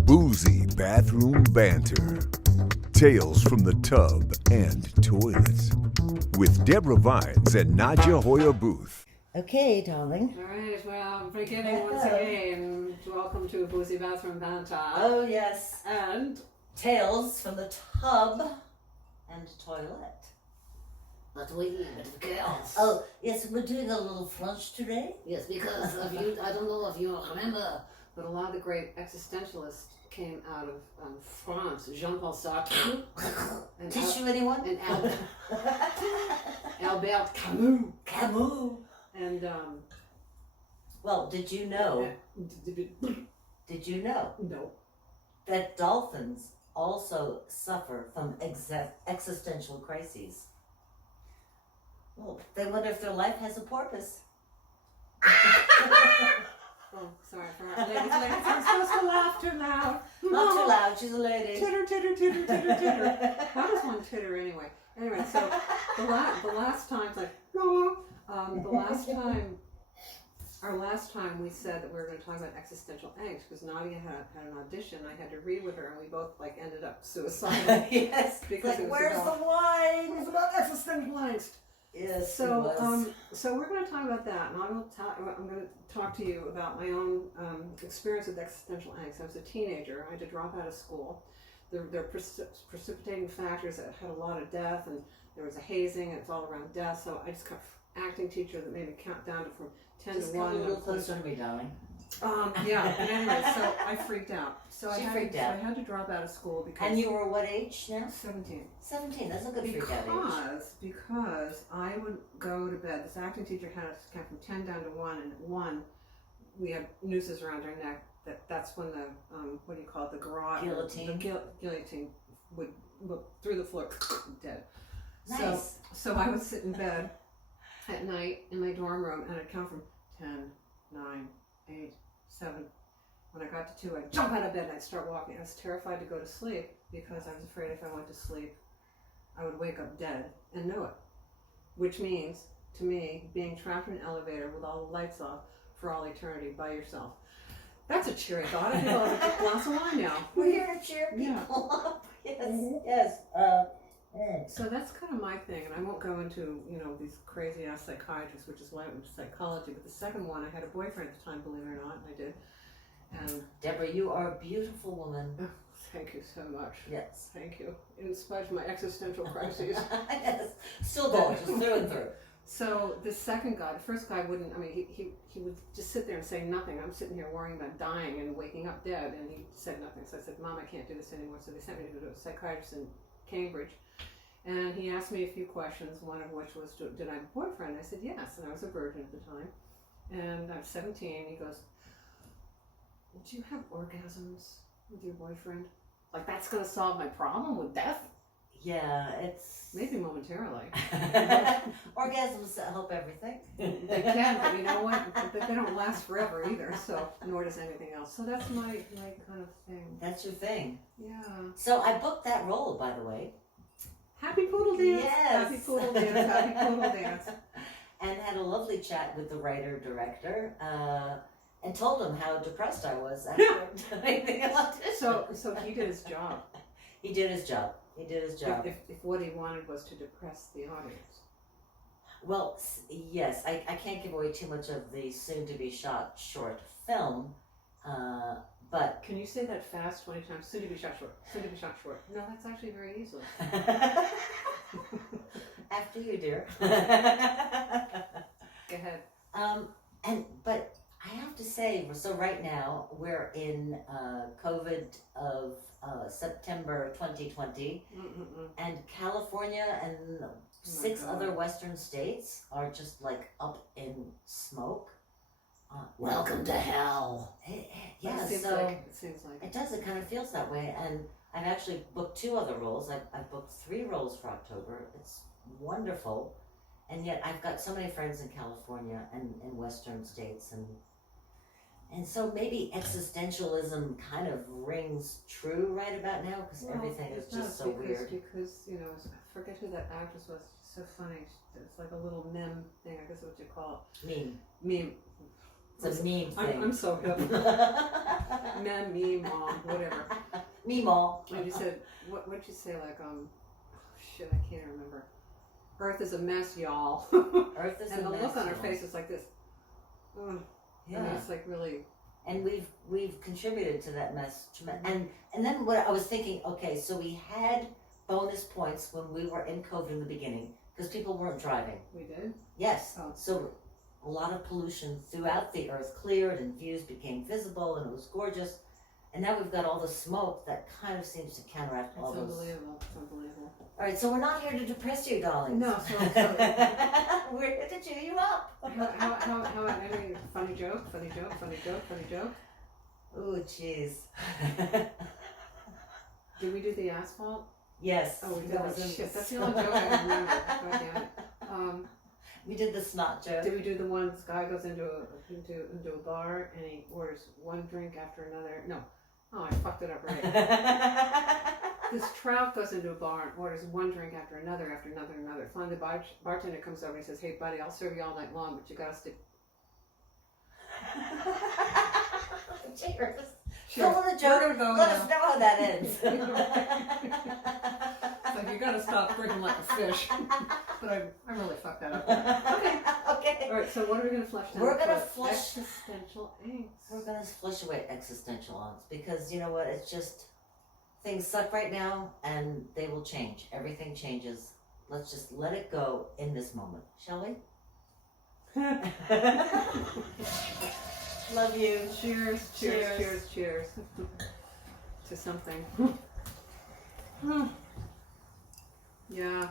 Boozy bathroom banter. Tales from the tub and toilet. With Deborah Vines and Nadja Hoyer Booth. Okay, darling. All right, well, beginning once again. Welcome to Boozy Bathroom Banter. Oh, yes. And Tales from the tub and toilet. But we, but girls. Oh, yes, we're doing a little flunch today. Yes, because of you, I don't know if you remember. but a lot of the great existentialists came out of France. Jean-Paul Sartre and Tissue, anyone? and Albert Camus. Camus. And Well, did you know no. that dolphins also suffer from existential crises? Well, they wonder if their life has a purpose. Oh, sorry, ladies, I'm supposed to laugh too loud. Not too loud, she's a lady. Titter, titter, titter, titter, titter. How does one titter anyway? Anyway, so the last time, our last time we said that we were going to talk about existential angst because Nadia had an audition. I had to read with her, and we both ended up suicidal. Yes, because like, where's the wine? It was about existential angst. Yes, So we're going to talk about that, and I'm going to talk to you about my own experience with existential angst. I was a teenager. I had to drop out of school. There were precipitating factors that had a lot of death, and there was a hazing, and it's all around death. So I just got an acting teacher that made me count down from 10 just to 1. Come a little closer to me, darling. Yeah. And anyway, so I freaked out. So I had to drop out of school because. And you were what age now? 17. 17. That's a good freak out age. Because I would go to bed. This acting teacher had us count from 10 down to 1, and at 1, we had nooses around our neck. That's when the what do you call it? The garrote. Guillotine. The guillotine would through the floor, dead. Nice. So I would sit in bed at night in my dorm room, and I'd count from 10, 9, 8, 7. When I got to 2, I'd jump out of bed and I'd start walking. I was terrified to go to sleep because I was afraid if I went to sleep, I would wake up dead and know it. Which means, to me, being trapped in an elevator with all the lights off for all eternity by yourself. That's a cheery thought. I think I'll have a glass of wine now. We're here to cheer people up. Yes, yes. So that's kind of my thing, and I won't go into, these crazy ass psychiatrists, which is why I went to psychology. But the second one, I had a boyfriend at the time, believe it or not, and I did. And Deborah, you are a beautiful woman. oh, thank you so much. Yes. Thank you. In spite of my existential crises. Yes. Still gorgeous, through and through. So the second guy, the first guy wouldn't. I mean, he would just sit there and say nothing. I'm sitting here worrying about dying and waking up dead, and he said nothing. So I said, "Mom, I can't do this anymore." So they sent me to a psychiatrist in Cambridge. And he asked me a few questions, one of which was, did I have a boyfriend? I said, yes, and I was a virgin at the time. And I'm 17, he goes, do you have orgasms with your boyfriend? Like, that's going to solve my problem with death? Yeah, it's... Maybe momentarily. Orgasms help everything. They can, but you know what? But they don't last forever either, so nor does anything else. So that's my kind of thing. That's your thing. Yeah. So I booked that role, by the way. Happy poodle dance. Yes. Happy poodle dance. Happy poodle dance. And had a lovely chat with the writer-director, and told him how depressed I was after doing the audition. So he did his job. He did his job. He did his job. If what he wanted was to depress the audience. Well, yes, I can't give away too much of the soon-to-be shot short film, but... Can you say that fast 20 times? Soon to be shot short. Soon to be shot short. No, that's actually very easily. After you, dear. Go ahead. But I have to say, so right now we're in COVID of September 2020, and California and 6 other Western states are just like up in smoke. Welcome to hell. Yeah, it seems like. It does. It kind of feels that way, and I've actually booked 2 other roles. I've booked 3 roles for October. It's wonderful, and yet I've got so many friends in California and in Western states, and so maybe existentialism kind of rings true right about now because everything is just so weird. Because I forget who that actress was. She's so funny. It's like a little meme thing. I guess what you call it. Meme. It's a meme thing. I'm so hip. Me, mom, whatever. Meemaw. And you said, what'd you say, like, shit, I can't remember. Earth is a mess, y'all. Earth is and a the mess, look on her y'all. face is like this. Ugh. Yeah. I mean, it's like really. And we've contributed to that mess. And then what I was thinking, okay, so we had bonus points when we were in COVID in the beginning because people weren't driving. We did? Yes. Oh. So a lot of pollution throughout the earth cleared and views became visible and it was gorgeous. And now we've got all the smoke that kind of seems to counteract all It's those. unbelievable. It's unbelievable. All right, so we're not here to depress you, darling. No, so we're here to cheer you up. how any funny joke? Oh, jeez. Did we do the asphalt? Yes. Oh, we did. that was in Shit, the that's the only joke I can remember. God damn it. We did the snot joke. Did we do the one this guy goes into a bar and he orders one drink after another? No. Oh, I fucked it up right. This trout goes into a bar and orders one drink after another. Finally, the bartender comes over and he says, "Hey, buddy, I'll serve you all night long, but you gotta stick." Cheers. Sure. Fill in the joke. We're gonna go Let now. us know how that ends. It's like, you gotta stop drinking like a fish. But I really fucked that up. Okay. Okay. All right, so what are we gonna flush down? We're gonna the throat? flush- Existential angst. We're gonna flush away existential angst because you know what? It's just things suck right now, and they will change. Everything changes. Let's just let it go in this moment, shall we? Love you. Cheers, cheers, cheers, cheers. To something. Yeah.